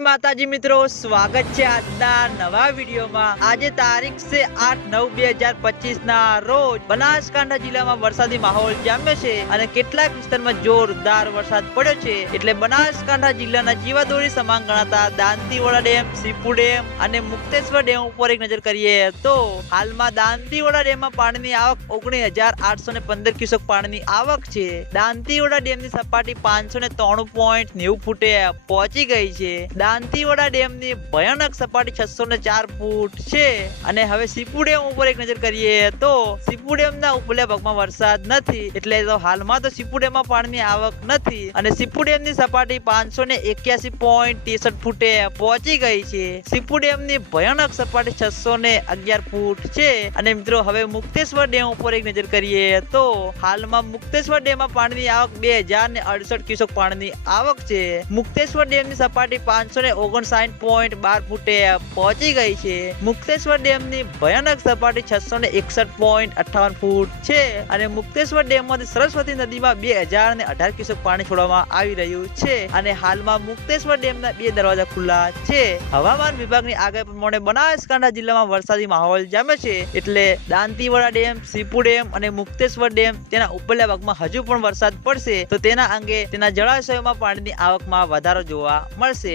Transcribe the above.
માતાજી મિત્રો, સ્વાગત છે આજના નવા વિડીયોમાં. આજે તારીખ છે આઠ નવ બે હજાર પચીસ ના રોજ બનાસકાંઠા જિલ્લામાં વરસાદી માહોલ જામ્યો છે અને કેટલાક વિસ્તારમાં જોરદાર વરસાદ પડ્યો છે. એટલે બનાસકાંઠા જિલ્લાના જીવાદોરી સમાન ગણાતા દાંતીવાડા ડેમ સીપુ ડેમ અને મુક્તેશ્વર ડેમ ઉપર એક નજર કરીએ તો હાલમાં દાંતીવાડા ડેમમાં પાણીની આવક ઓગણીસ હજાર આઠસો ને પંદર ક્યુસેક પાણીની આવક છે. દાંતીવાડા ડેમની સપાટી પાંચસો ને ત્રાણું પોઈન્ટ નેવું ફૂટે પહોંચી ગઈ છે. દાંતીવાડા ડેમની ભયાનક સપાટી છસો ને ચાર ફૂટ છે. અને હવે સીપુ ડેમ ઉપર એક નજર કરીએ તો સીપુ ડેમના ઉપલા ભાગમાં વરસાદ નથી. એટલે તો હાલમાં તો સીપુ ડેમમાં પાણીની આવક નથી. અને સીપુ ડેમની સપાટી પાંચસો ને એક્યાસી પોઈન્ટ ત્રેસઠ ફૂટે પહોંચી ગઈ છે. સીપુ ડેમની ભયાનક સપાટી છસો ને અગિયાર ફૂટ છે. અને મિત્રો, હવે મુક્તેશ્વર ડેમ ઉપર એક નજર કરીએ તો હાલમાં મુક્તેશ્વર ડેમમાં પાણીની આવક બે હજાર ને અડસઠ ક્યુસેક પાણીની આવક છે. મુક્તેશ્વર ડેમની સપાટી પાંચસો ને ઓગણસાઠ પોઈન્ટ બાર ફૂટે પહોંચી ગઈ છે. મુક્તેશ્વર ડેમની ભયાનક સપાટી છસો ને એકસઠ પોઈન્ટ અઠાવન ફૂટ છે અને મુક્તેશ્વર ડેમમાંથી સરસ્વતી નદીમાં બે હજાર ને અઢાર ક્યુસેક પાણી છોડવામાં આવી રહ્યું છે અને હાલમાં મુક્તેશ્વર ડેમના બે દરવાજા ખુલ્લા છે. હવામાન વિભાગની આગાહી પ્રમાણે બનાસકાંઠા જિલ્લામાં વરસાદી માહોલ જામ્યો છે એટલે દાંતીવાડા ડેમ, સીપુ ડેમ અને મુક્તેશ્વર ડેમ તેના ઉપરલા ભાગમાં હજુ પણ વરસાદ પડશે તો તેના અંગે તેના જળાશયોમાં પાણીની આવકમાં વધારો જોવા મળશે.